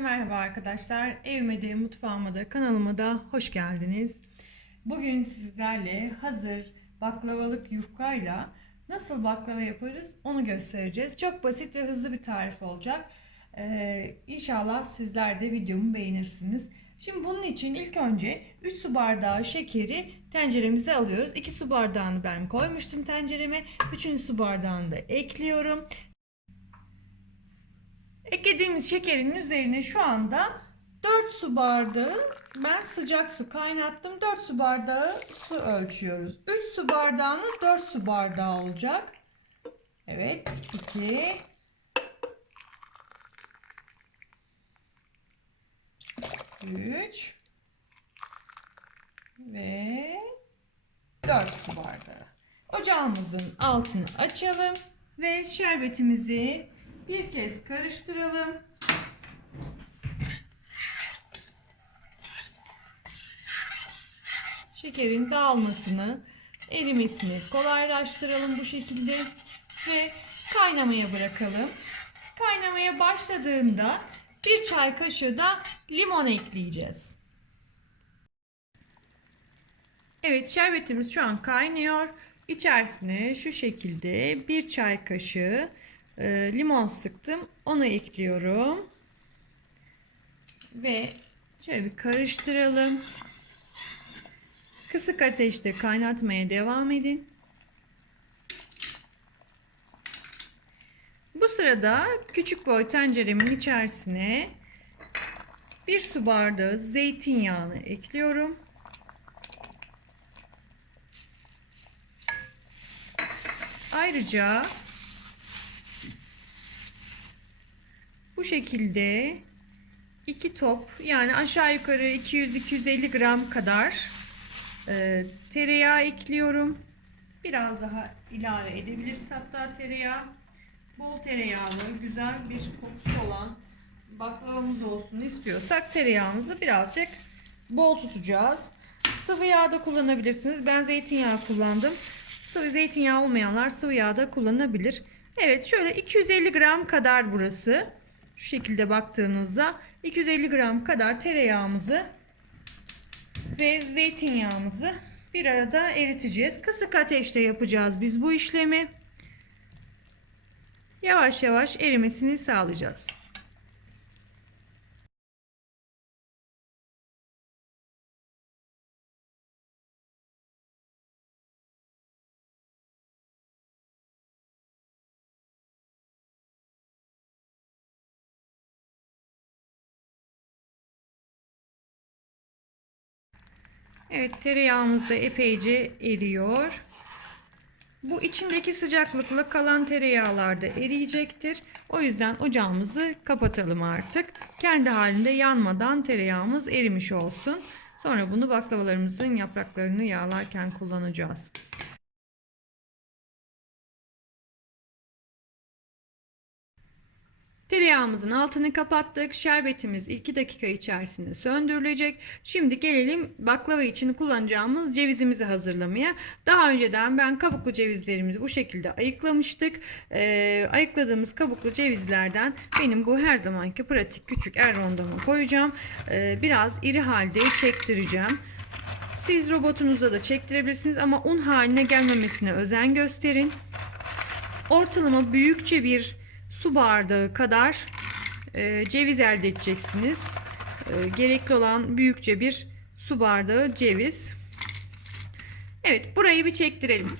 Merhaba arkadaşlar. Evime de mutfağıma da kanalıma da hoş geldiniz. Bugün sizlerle hazır baklavalık yufkayla nasıl baklava yaparız onu göstereceğiz. Çok basit ve hızlı bir tarif olacak. Ee, inşallah sizler de videomu beğenirsiniz. Şimdi bunun için ilk önce 3 su bardağı şekeri tenceremize alıyoruz. 2 su bardağını ben koymuştum tencereme. 3. su bardağını da ekliyorum. Eklediğimiz şekerin üzerine şu anda 4 su bardağı ben sıcak su kaynattım. 4 su bardağı su ölçüyoruz. 3 su bardağını 4 su bardağı olacak. Evet. 2 3 ve 4 su bardağı. Ocağımızın altını açalım ve şerbetimizi bir kez karıştıralım. Şekerin dağılmasını, erimesini kolaylaştıralım bu şekilde ve kaynamaya bırakalım. Kaynamaya başladığında bir çay kaşığı da limon ekleyeceğiz. Evet şerbetimiz şu an kaynıyor. İçerisine şu şekilde bir çay kaşığı e, limon sıktım. Onu ekliyorum. Ve şöyle bir karıştıralım. Kısık ateşte kaynatmaya devam edin. Bu sırada küçük boy tenceremin içerisine bir su bardağı zeytinyağını ekliyorum. Ayrıca bu şekilde iki top yani aşağı yukarı 200-250 gram kadar e, tereyağı ekliyorum. Biraz daha ilave edebiliriz hatta tereyağı. Bol tereyağlı, güzel bir kokusu olan baklavamız olsun istiyorsak tereyağımızı birazcık bol tutacağız. Sıvı yağ da kullanabilirsiniz. Ben zeytinyağı kullandım. Sıvı zeytinyağı olmayanlar sıvı yağ da kullanabilir. Evet şöyle 250 gram kadar burası. Şu şekilde baktığınızda 250 gram kadar tereyağımızı ve zeytinyağımızı bir arada eriteceğiz. Kısık ateşte yapacağız biz bu işlemi. Yavaş yavaş erimesini sağlayacağız. Evet tereyağımız da epeyce eriyor. Bu içindeki sıcaklıkla kalan tereyağlar da eriyecektir. O yüzden ocağımızı kapatalım artık. Kendi halinde yanmadan tereyağımız erimiş olsun. Sonra bunu baklavalarımızın yapraklarını yağlarken kullanacağız. Tereyağımızın altını kapattık. Şerbetimiz 2 dakika içerisinde söndürülecek. Şimdi gelelim baklava için kullanacağımız cevizimizi hazırlamaya. Daha önceden ben kabuklu cevizlerimizi bu şekilde ayıklamıştık. Ee, ayıkladığımız kabuklu cevizlerden benim bu her zamanki pratik küçük el rondomu koyacağım. Ee, biraz iri halde çektireceğim. Siz robotunuzda da çektirebilirsiniz ama un haline gelmemesine özen gösterin. Ortalama büyükçe bir su bardağı kadar e, ceviz elde edeceksiniz. E, gerekli olan büyükçe bir su bardağı ceviz. Evet burayı bir çektirelim.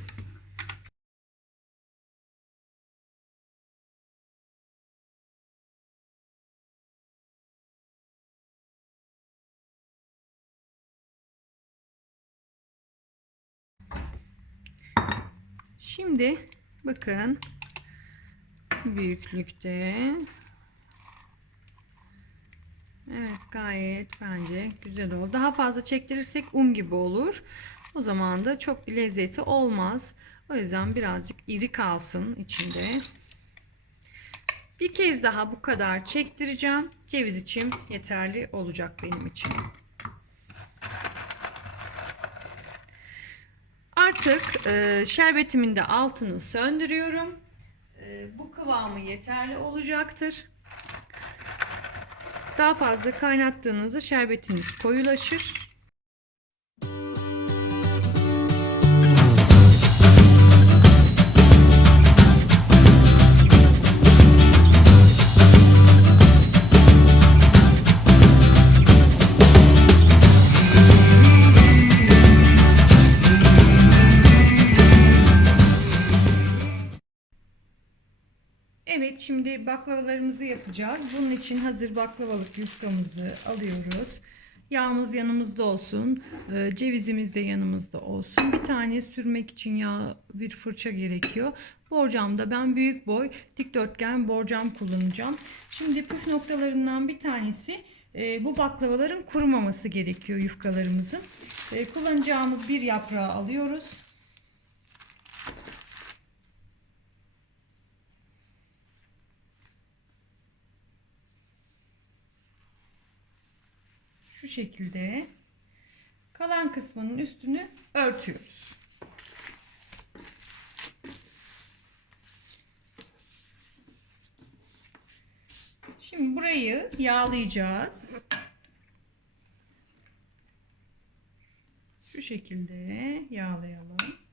Şimdi bakın büyüklükte. Evet gayet bence güzel oldu. Daha fazla çektirirsek un gibi olur. O zaman da çok bir lezzeti olmaz. O yüzden birazcık iri kalsın içinde. Bir kez daha bu kadar çektireceğim. Ceviz için yeterli olacak benim için. Artık şerbetimin de altını söndürüyorum. E, bu kıvamı yeterli olacaktır. Daha fazla kaynattığınızda şerbetiniz koyulaşır. Şimdi baklavalarımızı yapacağız. Bunun için hazır baklavalık yufkamızı alıyoruz. Yağımız yanımızda olsun. e, Cevizimiz de yanımızda olsun. Bir tane sürmek için yağ bir fırça gerekiyor. Borcamda ben büyük boy dikdörtgen borcam kullanacağım. Şimdi püf noktalarından bir tanesi e, bu baklavaların kurumaması gerekiyor yufkalarımızın. E, kullanacağımız bir yaprağı alıyoruz. Şekilde kalan kısmının üstünü örtüyoruz. Şimdi burayı yağlayacağız. Şu şekilde yağlayalım.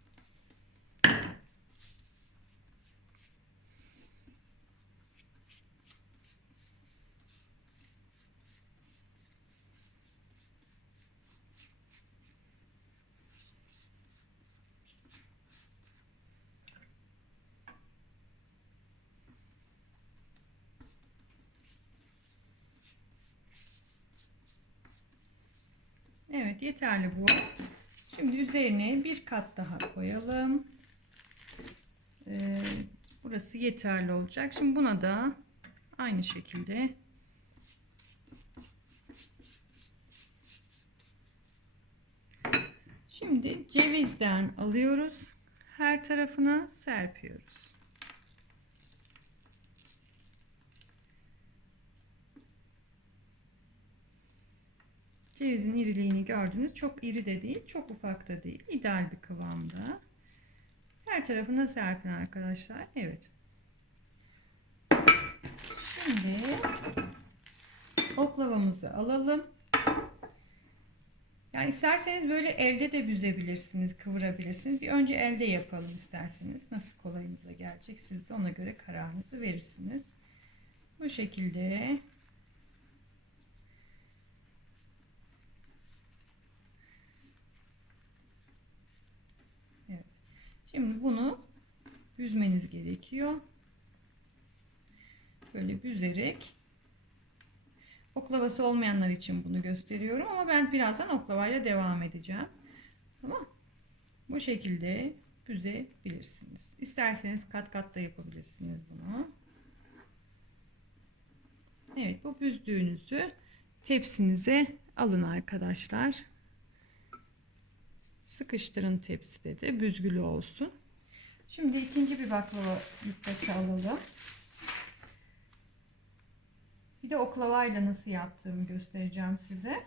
Evet yeterli bu. Şimdi üzerine bir kat daha koyalım. Ee, burası yeterli olacak. Şimdi buna da aynı şekilde Şimdi cevizden alıyoruz. Her tarafına serpiyoruz. Cevizin iriliğini gördünüz. Çok iri de değil, çok ufak da değil. İdeal bir kıvamda. Her tarafına serpin arkadaşlar. Evet. Şimdi oklavamızı alalım. Yani isterseniz böyle elde de büzebilirsiniz, kıvırabilirsiniz. Bir önce elde yapalım isterseniz. Nasıl kolayınıza gelecek siz de ona göre kararınızı verirsiniz. Bu şekilde Evet. Şimdi bunu büzmeniz gerekiyor. Böyle büzerek oklavası olmayanlar için bunu gösteriyorum ama ben birazdan oklavayla devam edeceğim. Tamam. Bu şekilde büzebilirsiniz. İsterseniz kat kat da yapabilirsiniz bunu. Evet bu büzdüğünüzü tepsinize alın arkadaşlar. Sıkıştırın tepside de büzgülü olsun. Şimdi ikinci bir baklava yufkası alalım. Bir de oklavayla nasıl yaptığımı göstereceğim size.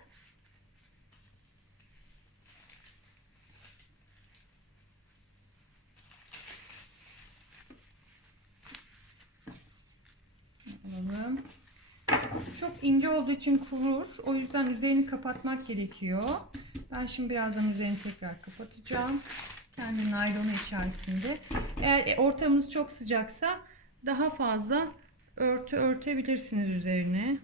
Alalım. Çok ince olduğu için kurur. O yüzden üzerini kapatmak gerekiyor. Ben şimdi birazdan üzerini tekrar kapatacağım. Kendi naylonu içerisinde. Eğer ortamınız çok sıcaksa daha fazla örtü örtebilirsiniz üzerine.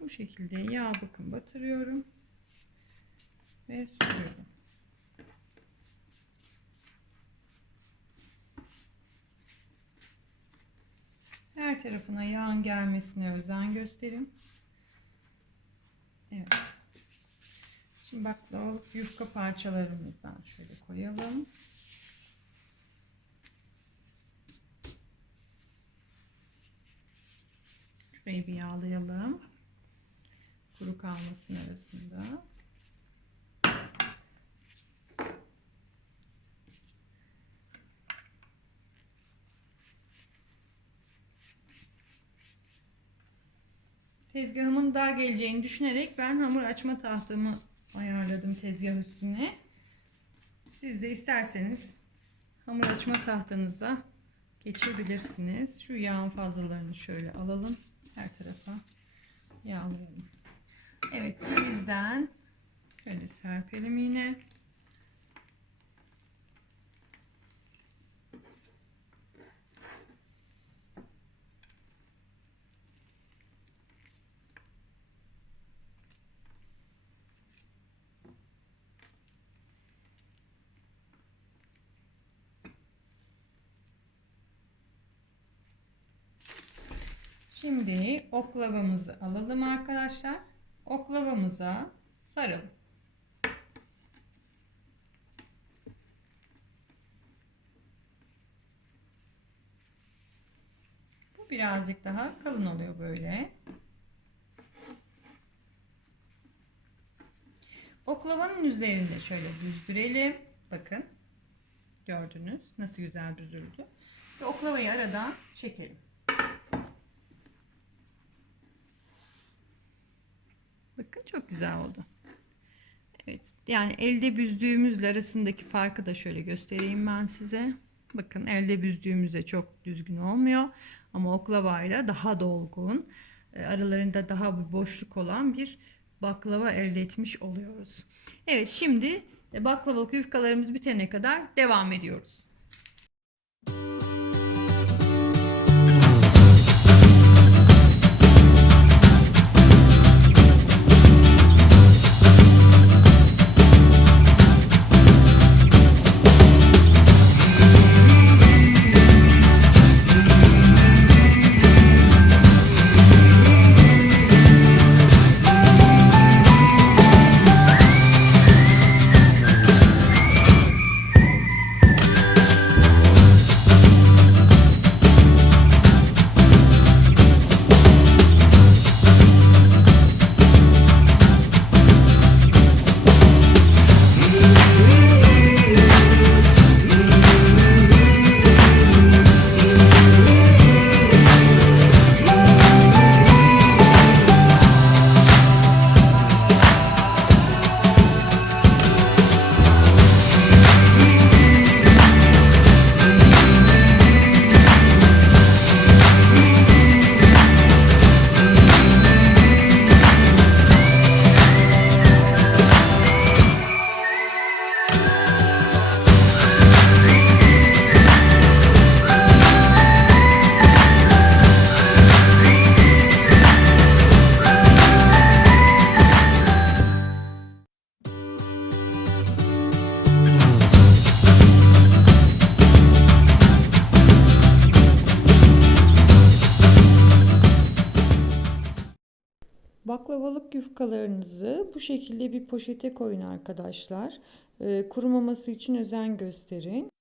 Bu şekilde yağ bakın batırıyorum ve sürüyorum. Her tarafına yağın gelmesine özen gösterin. Evet. Şimdi baklavalık yufka parçalarımızdan şöyle koyalım. Şurayı bir yağlayalım. Kuru kalmasın arasında. Tezgahımın dar geleceğini düşünerek ben hamur açma tahtamı ayarladım tezgah üstüne. Siz de isterseniz hamur açma tahtanıza geçebilirsiniz. Şu yağın fazlalarını şöyle alalım. Her tarafa yağlayalım. Evet cevizden şöyle serpelim yine. Şimdi oklavamızı alalım arkadaşlar. Oklavamıza saralım. Bu birazcık daha kalın oluyor böyle. Oklavanın üzerinde şöyle büzdürelim. Bakın. Gördünüz nasıl güzel büzüldü. Ve oklavayı aradan çekelim. Bakın çok güzel oldu. Evet yani elde büzdüğümüzle arasındaki farkı da şöyle göstereyim ben size. Bakın elde büzdüğümüzde çok düzgün olmuyor ama oklavayla daha dolgun e, aralarında daha bir boşluk olan bir baklava elde etmiş oluyoruz. Evet şimdi baklavalık yufkalarımız bitene kadar devam ediyoruz. Baklavalık yufkalarınızı bu şekilde bir poşete koyun arkadaşlar. Ee, kurumaması için özen gösterin.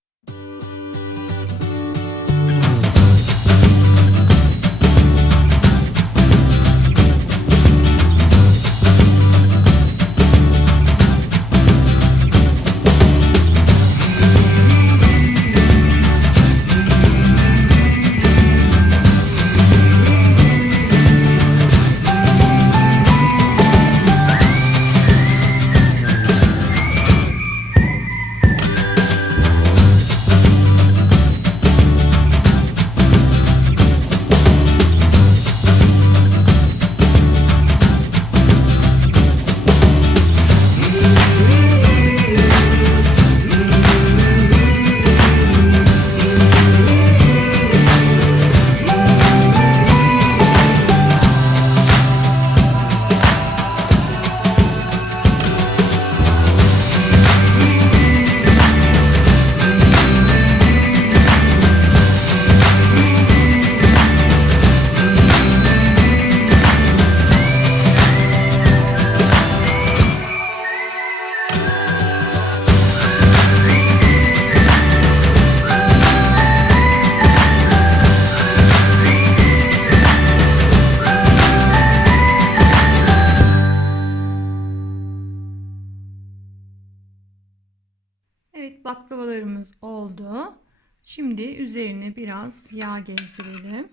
Şimdi üzerine biraz yağ gezdirelim.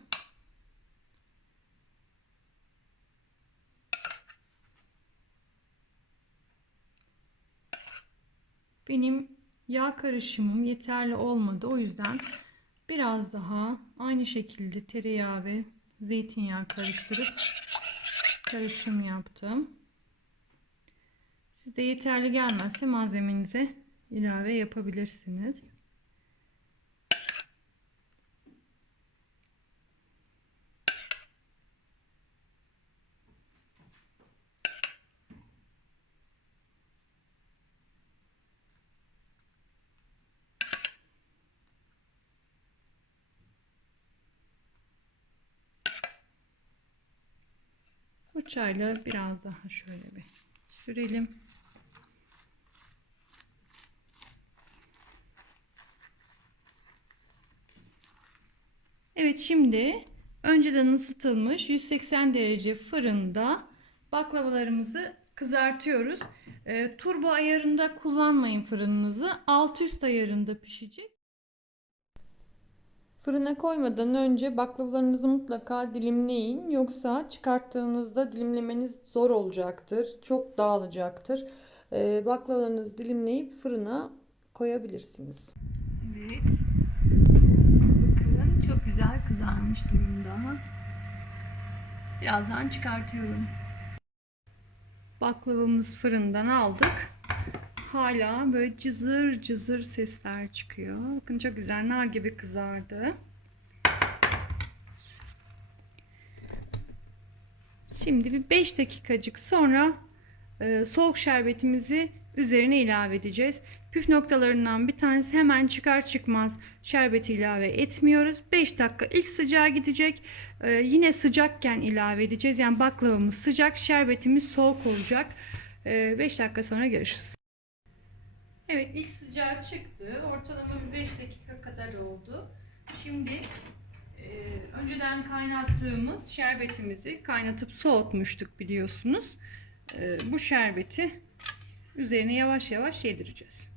Benim yağ karışımım yeterli olmadı. O yüzden Biraz daha aynı şekilde tereyağı ve zeytinyağı karıştırıp karışım yaptım. Size yeterli gelmezse malzemenize ilave yapabilirsiniz. Fırçayla biraz daha şöyle bir sürelim. Evet şimdi önceden ısıtılmış 180 derece fırında baklavalarımızı kızartıyoruz. Ee, turbo ayarında kullanmayın fırınınızı. Alt üst ayarında pişecek. Fırına koymadan önce baklavalarınızı mutlaka dilimleyin. Yoksa çıkarttığınızda dilimlemeniz zor olacaktır. Çok dağılacaktır. Ee, baklavalarınızı dilimleyip fırına koyabilirsiniz. Evet. Bakın çok güzel kızarmış durumda. Birazdan çıkartıyorum. Baklavamızı fırından aldık. Hala böyle cızır cızır sesler çıkıyor. Bakın çok güzel nar gibi kızardı. Şimdi bir 5 dakikacık sonra e, soğuk şerbetimizi üzerine ilave edeceğiz. Püf noktalarından bir tanesi hemen çıkar çıkmaz şerbeti ilave etmiyoruz. 5 dakika ilk sıcağa gidecek. E, yine sıcakken ilave edeceğiz. Yani baklavamız sıcak, şerbetimiz soğuk olacak. 5 dakika sonra görüşürüz. Evet ilk sıcağı çıktı. Ortalama bir 5 dakika kadar oldu. Şimdi e, önceden kaynattığımız şerbetimizi kaynatıp soğutmuştuk biliyorsunuz. E, bu şerbeti üzerine yavaş yavaş yedireceğiz.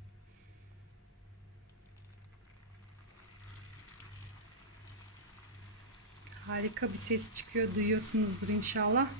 Harika bir ses çıkıyor. Duyuyorsunuzdur inşallah.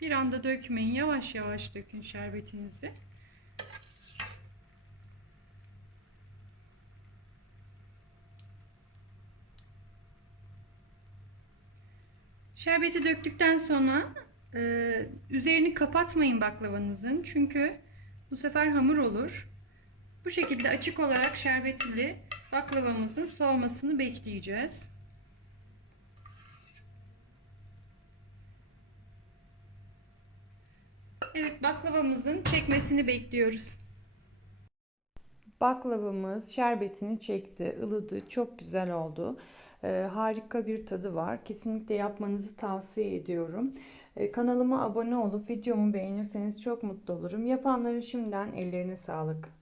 Bir anda dökmeyin. Yavaş yavaş dökün şerbetinizi. Şerbeti döktükten sonra e, üzerini kapatmayın baklavanızın. Çünkü bu sefer hamur olur. Bu şekilde açık olarak şerbetli baklavamızın soğumasını bekleyeceğiz. Evet baklavamızın çekmesini bekliyoruz. Baklavamız şerbetini çekti, ılıdı, çok güzel oldu. Ee, harika bir tadı var. Kesinlikle yapmanızı tavsiye ediyorum. Ee, kanalıma abone olup videomu beğenirseniz çok mutlu olurum. Yapanların şimdiden ellerine sağlık.